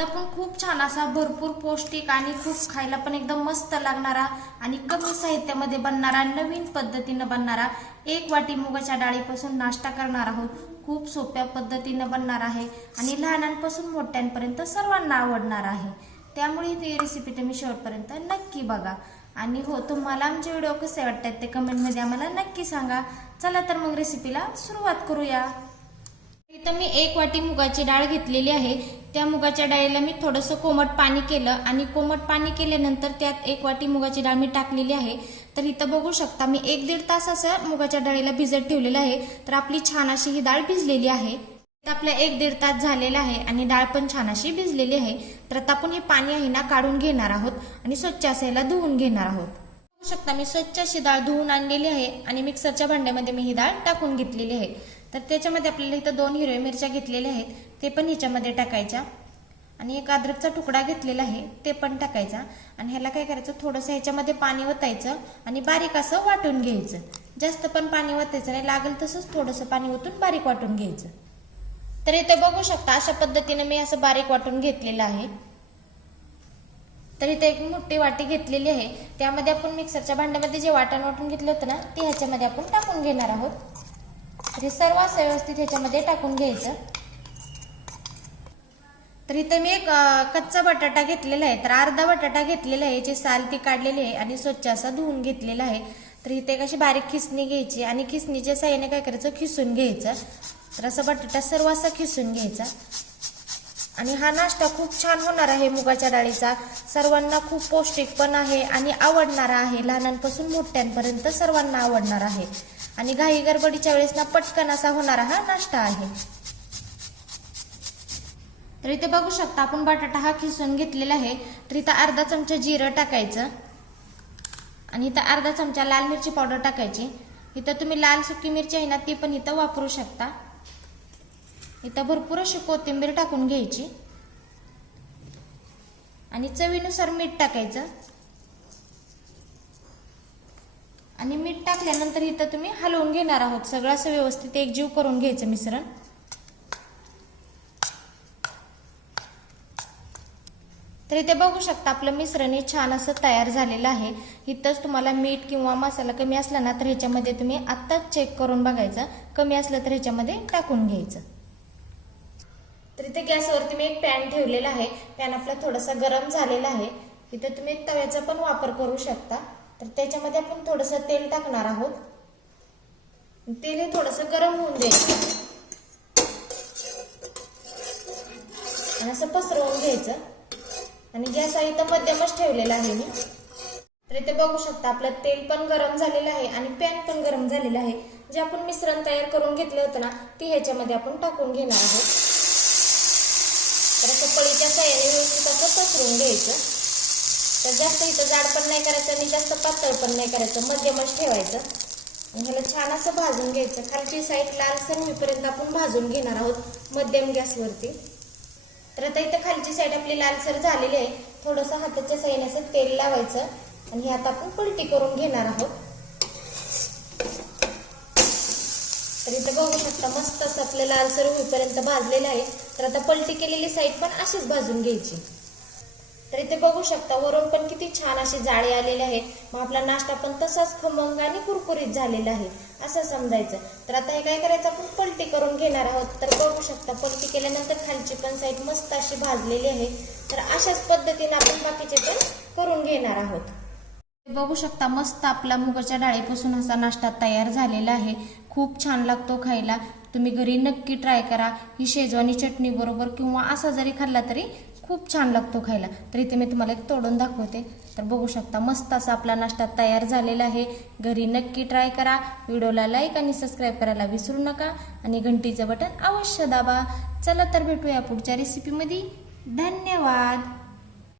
आज पण खूप छान असा भरपूर पौष्टिक आणि खूप खायला पण एकदम मस्त लागणारा आणि कमी साहित्यामध्ये बनणारा नवीन पद्धतीनं बनणारा एक वाटी मुगाच्या डाळीपासून नाश्ता करणार आहोत. खूप सोप्या पद्धतीनं बनणार आहे आणि लहानांपासून मोठ्यांपर्यंत सर्वांना आवडणार आहे. त्यामुळे ती रेसिपी तुम्ही शेवटपर्यंत नक्की बघा. आणि हो तुम्हाला आमचे व्हिडिओ कसे वाटतात ते कमेंटमध्ये आम्हाला नक्की सांगा. चला तर मग रेसिपीला सुरुवात करूया. तर मी एक वाटी मुगाची डाळ घेतलेली आहे. त्या मुगाच्या डाळीला मी थोडंसं कोमट पाणी केलं आणि कोमट पाणी केल्यानंतर त्यात एक वाटी मुगाची डाळ मी टाकलेली आहे. तर इथं बघू शकता मी एक दीड तास असं मुगाच्या डाळीला भिजत ठेवलेलं आहे. तर आपली छान अशी ही डाळ भिजलेली आहे. तर आपल्या एक दीड तास झालेला आहे आणि डाळ पण छान अशी भिजलेली आहे. तर आता आपण हे पाणी आहे ना काढून घेणार आहोत आणि स्वच्छ असायला धुवून घेणार आहोत. बघू शकता मी स्वच्छ अशी डाळ धुवून आणलेली आहे आणि मिक्सरच्या भांड्यामध्ये मी ही डाळ टाकून घेतलेली आहे. तर त्याच्यामध्ये आपल्याला इथं दोन हिरव्या मिरच्या घेतलेल्या आहेत ते पण ह्याच्यामध्ये टाकायच्या. आणि एक अद्रकचा तुकडा घेतलेला आहे ते पण टाकायचा. आणि ह्याला काय करायचं थोडंसं ह्याच्यामध्ये पाणी ओतायचं आणि बारीक असं वाटून घ्यायचं. जास्त पण पाणी ओतायचं नाही लागेल तसंच थोडंसं पाणी ओतून बारीक वाटून घ्यायचं. तर इथं बघू शकता अशा पद्धतीने मी असं बारीक वाटून घेतलेलं आहे. तर इथे एक मोठी वाटी घेतलेली आहे. त्यामध्ये आपण मिक्सरच्या भांड्यामध्ये जे वाटण वाटून घेतलं होतं ना ते ह्याच्यामध्ये आपण टाकून घेणार आहोत. तर हे सर्व असं व्यवस्थित ह्याच्यामध्ये टाकून घ्यायचं. तर इथं मी एक कच्चा बटाटा घेतलेला आहे. तर अर्धा बटाटा घेतलेला आहे. याची साल ती काढलेली आहे आणि स्वच्छ असा धुवून घेतलेला आहे. तर इथे कशी बारीक खिसणी घ्यायची आणि खिसणीच्या साह्याने काय करायचं? खिसून घ्यायचं. तर असं बटाटा सर्व असा खिसून घ्यायचा. आणि हा नाश्ता खूप छान होणार आहे मुगाच्या डाळीचा. सर्वांना खूप पौष्टिक पण आहे आणि आवडणारा आहे. लहानांपासून मोठ्यांपर्यंत सर्वांना आवडणार आहे. आणि घाई गडबडीच्या वेळेस ना पटकन असा होणारा हा नाश्ता आहे. तर इथे बघू शकता आपण बटाटा हा खिसून घेतलेला आहे. तर इथं अर्धा चमचा जिरं टाकायचं. आणि इथं अर्धा चमचा लाल मिरची पावडर टाकायची. इथं तुम्ही लाल सुकी मिरची आहे ना ती पण इथं वापरू शकता. इथं भरपूर अशी कोथिंबीर टाकून घ्यायची. आणि चवीनुसार मीठ टाकायचं. आणि मीठ टाकल्यानंतर इथं तुम्ही हलवून घेणार आहोत. सगळं असं व्यवस्थित एकजीव करून घ्यायचं मिश्रण. तर इथे बघू शकता आपलं मिश्रण हे छान असं तयार झालेलं आहे. इथंच तुम्हाला मीठ किंवा मसाला कमी असला ना तर ह्याच्यामध्ये तुम्ही आत्ताच चेक करून बघायचं. कमी असलं तर ह्याच्यामध्ये टाकून घ्यायचं. तर इथे गॅसवरती मी एक पॅन ठेवलेला आहे. पॅन आपला थोडासा गरम झालेला आहे. इथे तुम्ही तव्याचा पण वापर करू शकता. तर त्याच्यामध्ये आपण थोडंसं तेल टाकणार आहोत. तेल हे थोडंसं गरम होऊन द्यायचं आणि असं पसरवून घ्यायचं. आणि गॅस हा इथं मध्यमच ठेवलेला आहे मी. तर इथे बघू शकता आपलं तेल पण गरम झालेलं आहे आणि पॅन पण गरम झालेलं आहे. जे आपण मिश्रण तयार करून घेतलं होतं ना ते ह्याच्यामध्ये आपण टाकून घेणार आहोत. तर असं पळीच्या साह्याने व्यवस्थित असं पसरून घ्यायचं. तर जास्त इथं जाड पण नाही करायचं आणि जास्त पातळ पण नाही करायचं मध्यमच ठेवायचं. ह्याला छान असं भाजून घ्यायचं. खालची साईड लालसर होईपर्यंत आपण भाजून घेणार आहोत मध्यम गॅसवरती तर आता इथं खालची साईड आपली लालसर झालेली आहे. थोडंसं हाताच्या साईने असं तेल लावायचं आणि हे आता आपण पलटी करून घेणार आहोत. तर इथं बघू शकता मस्त असं आपलं लालसर होईपर्यंत भाजलेलं आहे. तर आता पलटी केलेली साईड पण अशीच भाजून घ्यायची. तर इथे बघू शकता वरून पण किती छान अशी जाळी आलेली आहे. मग आपला नाश्ता पण तसाच खमंग आणि कुरकुरीत झालेला आहे असं समजायचं. तर आता हे काय करायचं आपण पलटी करून घेणार आहोत. तर बघू शकता पलटी केल्यानंतर खालची पण साईड मस्त अशी भाजलेली आहे. तर अशाच पद्धतीने आपण बाकीचे पण करून घेणार आहोत. बघू शकता मस्त आपला मुगाच्या डाळीपासून असा नाश्ता तयार झालेला आहे. खूप छान लागतो खायला. तुम्ही घरी नक्की ट्राय करा. ही शेजवानी चटणी बरोबर किंवा असा जरी खाल्ला तरी खूप छान लागतो खायला. तर इथे मी तुम्हाला एक तोडून दाखवते. तर बघू शकता मस्त असा आपला नाश्ता तयार झालेला आहे. घरी नक्की ट्राय करा. व्हिडिओला लाईक आणि सबस्क्राईब करायला विसरू नका. आणि घंटीचं बटन अवश्य दाबा. चला तर भेटूया पुढच्या रेसिपीमध्ये धन्यवाद!